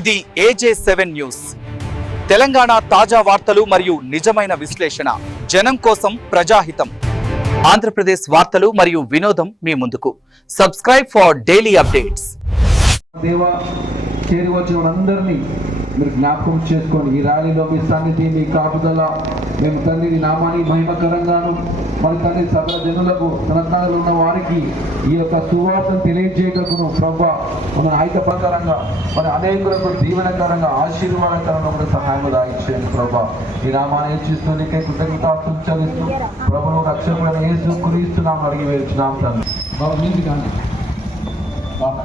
ఇది AJ7 news. Telangana తాజా వార్తలు మరియు నిజమైన విశ్లేషణ. జనం కోసం ప్రజాహితం. ఆంధ్రప్రదేశ్ వార్తలు మరియు వినోదం మీ ముందుకు. Subscribe for daily updates. దేవా చేరి వచ్చిన అందరినీ మీరు జ్ఞాపకం చేసుకోండి. ఈ ర్యాలీలో మీ సన్నిధి, మీ కాపుదల మేము తండ్రి నామాన్ని మహిమకరంగాను మరి తండ్రి సకల జనులకు తెలంగాణలో ఉన్న వారికి ఈ యొక్క సువార్తను తెలియజేయటకును ప్రభా మన ఐక్యపరంగా మరి అనేకులకు దీవెనకరంగా ఆశీర్వాదకరంగా కూడా సహాయం దాయించేయండి ప్రభా. ఈ నామాన్ని హెచ్చిస్తూ నీకే కృతజ్ఞతాస్తులు చెల్లిస్తూ ప్రభువు రక్షకుడైన యేసు క్రీస్తునామమున అడిగి వేడుచున్నాం తండ్రి. బాబు నీకు కానీ బాబా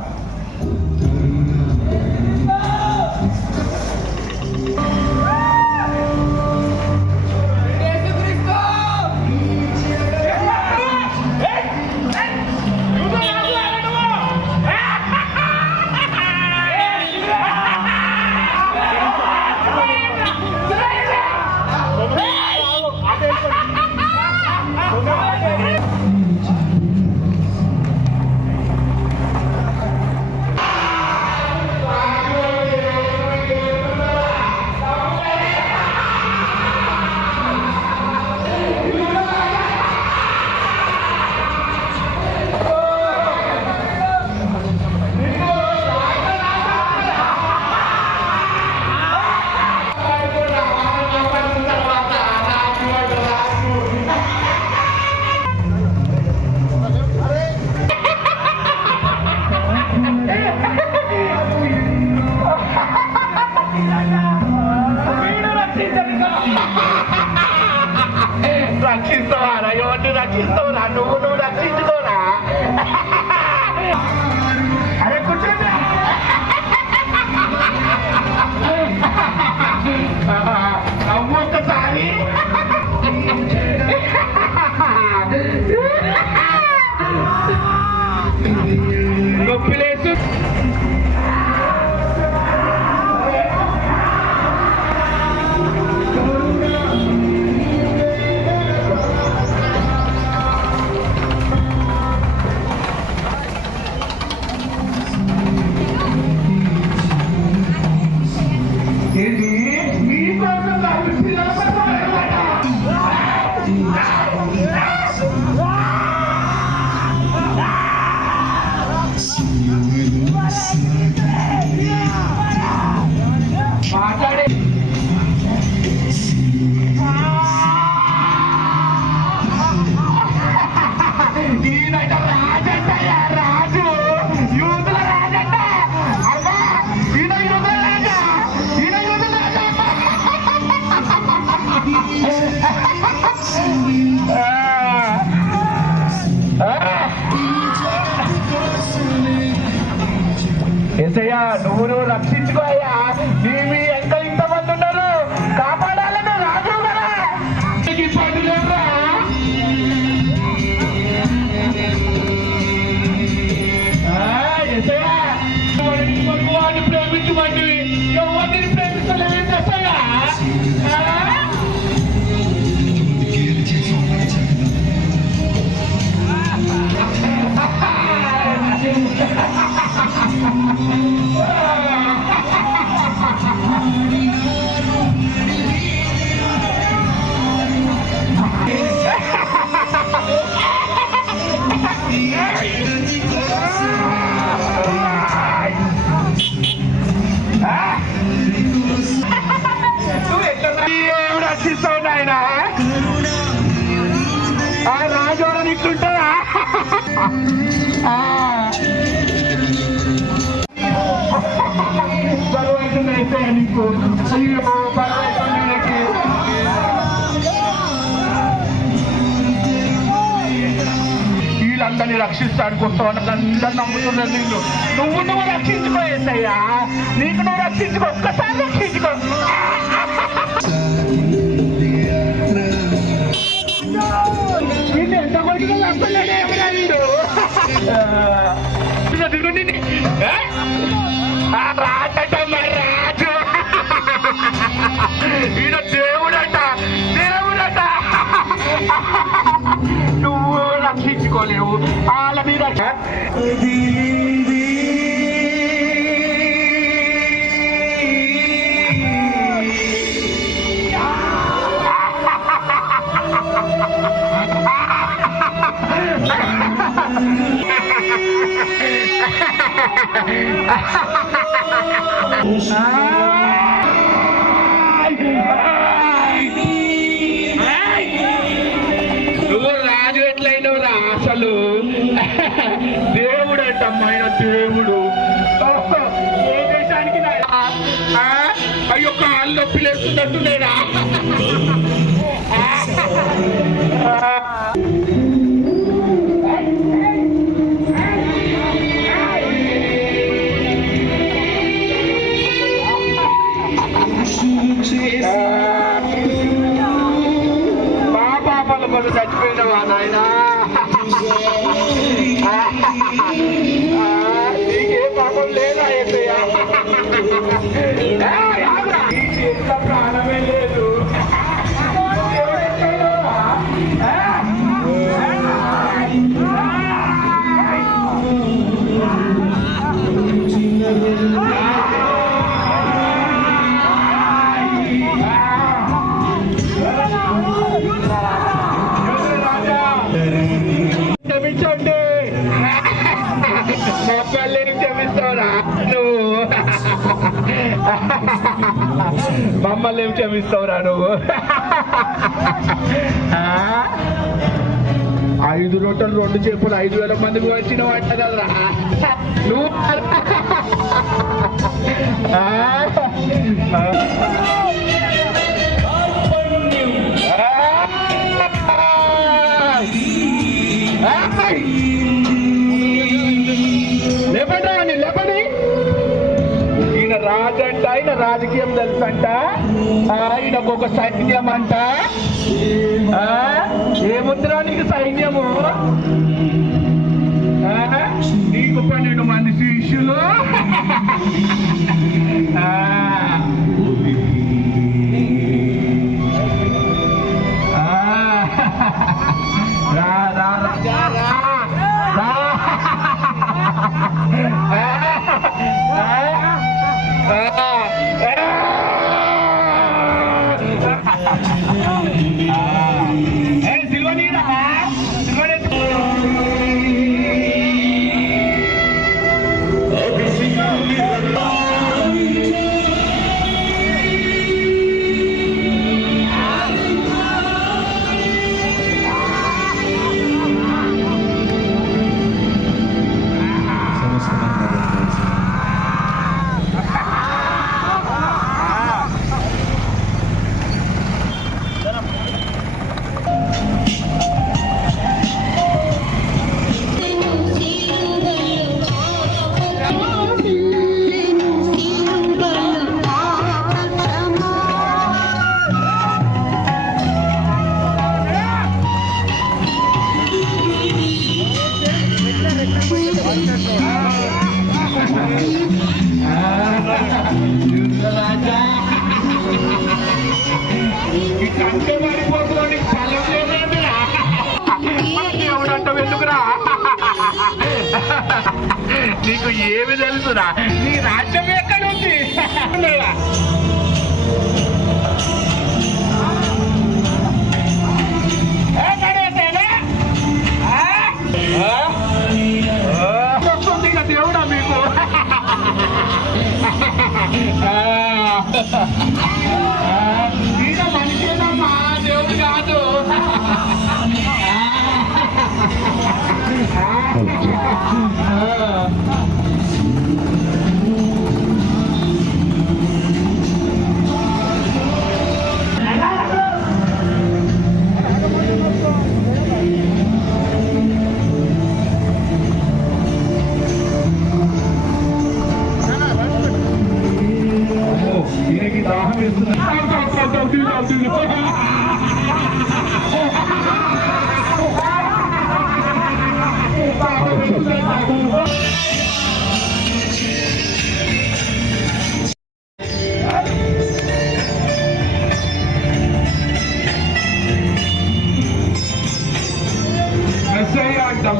రక్షిస్తావారా? ఎవరిని రక్షిస్తావురా? నువ్వు రక్షించుకోరా? అరే కూర్చోండి. నవ్వు ఒక్కసారి. నొప్పి లేదు. మాట్లాడే ఈయనట రాజంటయ్యా, రాజు యూదుల రాజంట. అమ్మా ఈయన యూదుల రాజా, ఈయన యూదుల రాజా. ఏసయ్యా నువ్వు రక్షించుకోయ్యా. మీ ఎంత ఇంతమంది ఉన్నారు, కాపాడాలని రాజు కదా. పడులేరా ఏసయ్యా, వాడిని ప్రేమించమండి. ఎవరిని ప్రేమించలేదు ఏసయ్యా. రక్షిస్తావు నాయన. ఆ రాజోడ నీకుంటారా? బరువైతుందైతే నీకు బరువైతుంది. వీళ్ళందరినీ రక్షిస్తానికి వస్తావు అందరు నమ్ముతున్నారు నిన్ను. నువ్వు రక్షించుకోయేసయ్యా. నీకు నువ్వు రక్షించుకో, ఒక్కసారి రక్షించుకో. వీళ్ళు ఎంత కొడుకు చంపలేడే ఎవరా వీడు? రాజట మరి రాజు. ఈయన దేవుడట, దేవుడట. నువ్వు రక్షించుకోలేవు వాళ్ళ మీద. నువ్వు రాజు ఎట్లయినవురా అసలు దేవుడు అంటమ్మాయిన దేవుడు ఏ దేశానికి అయ్యో కాళ్ళు నొప్పి లేస్తున్నట్టునేరా పాపాల కోసం చచ్చిపోయినవా నాయన నీకే పాపం లేదా ఏసయ్యా ఎంత ప్రాణమే లేదు క్షమించండి మా పల్లెని క్షమిస్తావురా నువ్వు మమ్మల్ని ఏం క్షమిస్తావురా నువ్వు 5 రొట్టెలు 2 చేపలు 5,000 మందికి వచ్చిన వంట కదరా నువ్వు లేపండి లేపండి ఈయన రాజు అంట ఆయన రాజకీయం తెలుసంట ఆయనకు ఒక సైన్యం అంట ఏముందిరా నీకు సైన్యము నీకు 12 మంది శిష్యులు నీకు ఏమి తెలుసురా నీ రాజ్యం ఎక్కడుంది దేవుడా మీకు మనిషేనమ్మా దేవుడు కాదు దాహం వేస్తున్నా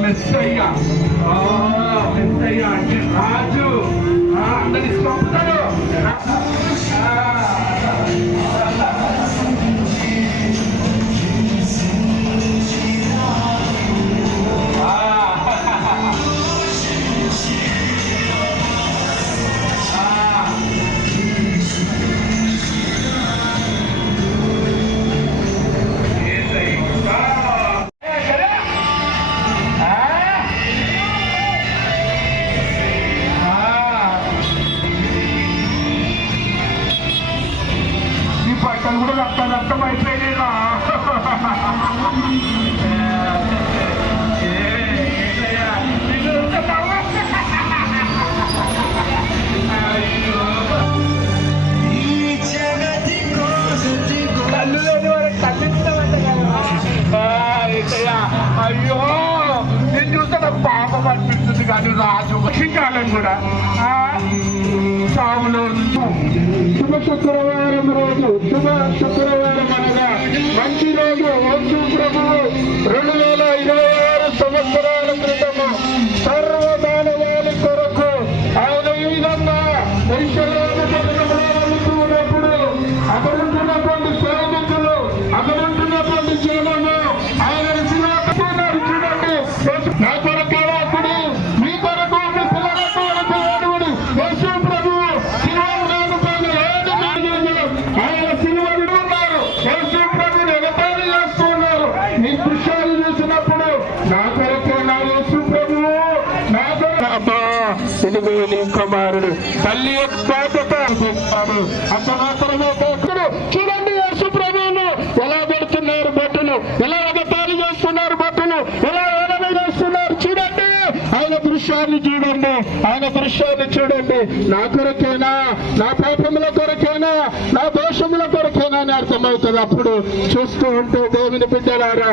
మెస్సయ్య అంటే రాజు అందరి చంపుతాడు అయిపోయినా కళ్ళు లేని వారికి కళ్ళిస్తామంట కదా. అయ్యో నేను చూస్తే నాకు పాపం అనిపిస్తుంది కానీ రాజు రక్షించాలని కూడా సాగులో శుభ శుక్రవారం రోజు శుభ శుక్రవారం అనగా మంచి రోజు యేసు ప్రభువు 2026 సంవత్సరాల క్రితము సర్వమానవాళి కొరకు ఆయన ఈ విధంగా ఉన్నప్పుడు అక్కడుంటున్నటువంటి సైనికులు అక్కడుంటున్నటువంటి జనము ఆయన చూడండి నా కొరకు అప్పుడు మీ కొరకు మీ పిల్లలకు దేవుడు యేసు ప్రభువు ఆయన సిలువలు ఉన్నారు. యేసు ప్రభువుని ఎగతాళి చేస్తున్నారు. నీ దృశ్యాలు చూసినప్పుడు నా కొరకు నా యేసు ప్రభువు నా కొరకు నీ కుమారుడు తల్లి యొక్క బాధ్యత చేస్తాడు. అంత మాత్రమే కాకుండా చూడండి యేసు ప్రభువును ఎలా పెడుతున్నారు బట్టలు, ఎలా ఎగతాళి చేస్తున్నారు బట్టలు, ఎలా ఏదైనా చేస్తున్నారు. చూడండి ఆయన దృశ్యాన్ని చూడండి, ఆయన దృశ్యాన్ని చూడండి. నా కొరకేనా, నా పాపముల కొరకేనా, నా దోషముల కొరకేనా అని అర్థమవుతుంది. అప్పుడు చూస్తూ ఉంటే దేవుని బిడ్డలారా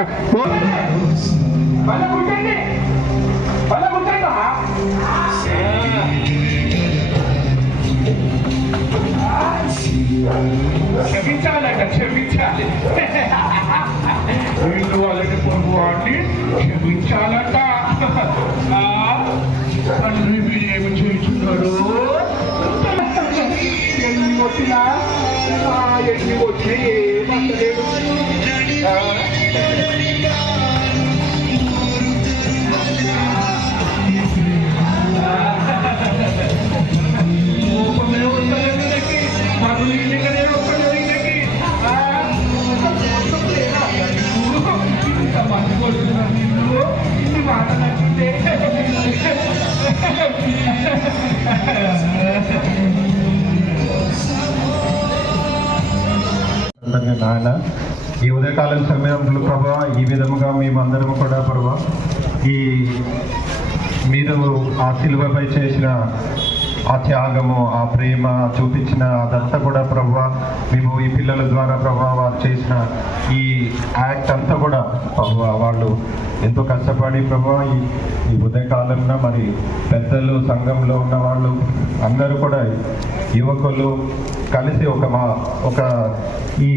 క్షమించాలట, క్షమించాలి. వీళ్ళు వాళ్ళకి పొరుగు వాడిని క్షమించాలట. తండ్రి వీడు ఏమి చేస్తున్నాడు? ఎన్ని వచ్చినా ఎన్ని వచ్చి ఏమంటలేదు. నాయన ఈ ఉదయకాలం సమయంలో ప్రభా ఈ విధముగా మేమందరం కూడా ప్రభా ఈ మీరు ఆ సిలువపై చేసిన ఆ త్యాగము, ఆ ప్రేమ చూపించిన అదంతా కూడా ప్రభా మేము ఈ పిల్లల ద్వారా ప్రభా వారు చేసిన ఈ యాక్ట్ అంతా కూడా ప్రభా వాళ్ళు ఎంతో కష్టపడి ప్రభా ఈ ఉదయకాలంలో మరి పెద్దలు సంఘంలో ఉన్న వాళ్ళు అందరూ కూడా యువకులు కలిసి ఒక ఈ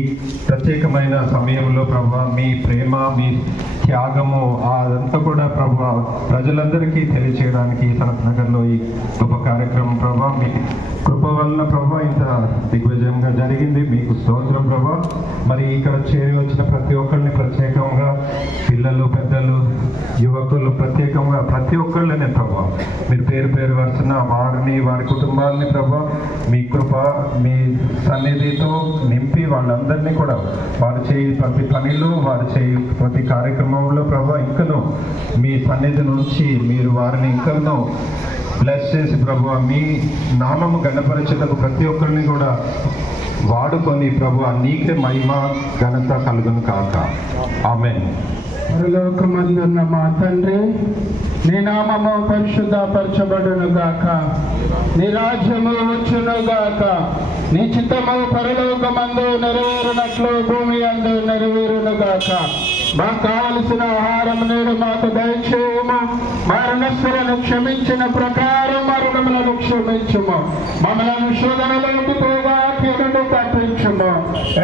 ప్రత్యేకమైన సమయంలో ప్రభా మీ ప్రేమ, మీ త్యాగము అదంతా కూడా ప్రభా ప్రజలందరికీ తెలియచేయడానికి సనత్ నగర్లో ఈ గొప్ప కార్యక్రమం ప్రభా మీ కృప వలన ప్రభా ఇంత దిగ్విజయంగా జరిగింది. మీకు స్తోత్రం ప్రభా. మరి ఇక్కడ చేరి వచ్చిన ప్రతి ఒక్కరిని ప్రత్యేకంగా పిల్లలు, పెద్దలు, యువకులు ప్రత్యేకంగా ప్రతి ఒక్కళ్ళనే ప్రభా మీరు పేరు పేరు వరుసన వారిని, వారి కుటుంబాలని ప్రభా మీ కృప, మీ సన్నిధితో నింపి వాళ్ళందరినీ కూడా వారు చేయి ప్రతి పనిలో, వారు చేయి ప్రతి కార్యక్రమంలో ప్రభా ఇంకనూ మీ సన్నిధి నుంచి మీరు వారిని ఇంకనూ బ్లెస్ చేసి ప్రభు మీ నామము గణపరిచేటకు ప్రతి ఒక్కరిని కూడా వాడుకొని ప్రభు నీకే మహిమ ఘనత కలుగును కాక. ఆమేన్. పరలోకమందున్న మా తండ్రి, నీ నామము పరిశుద్ధపరచబడును గాక, నీ రాజ్యము వచ్చును గాక, నీ చిత్తము పరలోకమందు నెరవేరునట్లు భూమి అందు నెరవేరును గాక. మాకు కావలసిన ఆహారం నేడు మాకు దయచేయము, మా రుణస్థులను క్షమించిన ప్రకారం మా రుణములను క్షమించుము, మమ్మలను శోధనలోకి తేగా కీడును తప్పించుము.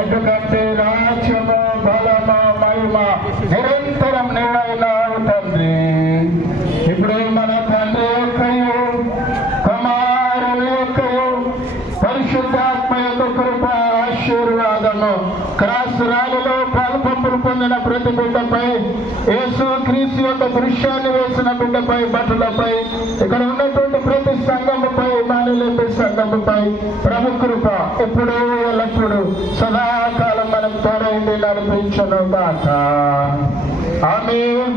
ఎందుకంటే రాజ్యము, బలము, మహిమ నిరంతరం నీవైనావు తండ్రి. ఇప్పుడు మన తండ్రి యొక్కయు కుమారుని యొక్కయు పరిశుద్ధాత్మ యొక్క కృప ఆశీర్వాదము క్రాస్ ర్యాలీలో పాల్పంపులు పొందిన ప్రతి బిడ్డపై, యేసు క్రీస్తు యొక్క దృశ్యాన్ని వేసిన బిడ్డపై, బట్టలపై, ఇక్కడ ఉన్నటువంటి ప్రతి సంఘముపై, మానవులపై సంఘముపై ప్రభు కృప ఎప్పుడు ఎల్లప్పుడు సదాకాలం మనం తోడైంది నడిపించను గాక. ఆమేన్.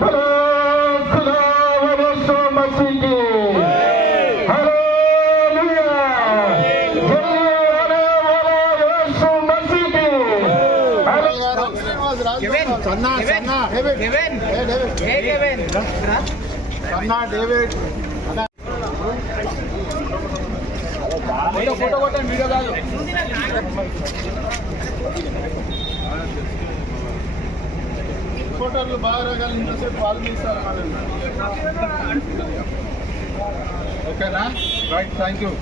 సన్నా డేవిడ్ ఫోటో కొట్టండి వీడియో కాదు ఫోటోలు బాగా రకాలు ఇంతసేపు పాల్గొస్తారు ఓకేనా రైట్ థ్యాంక్ యూ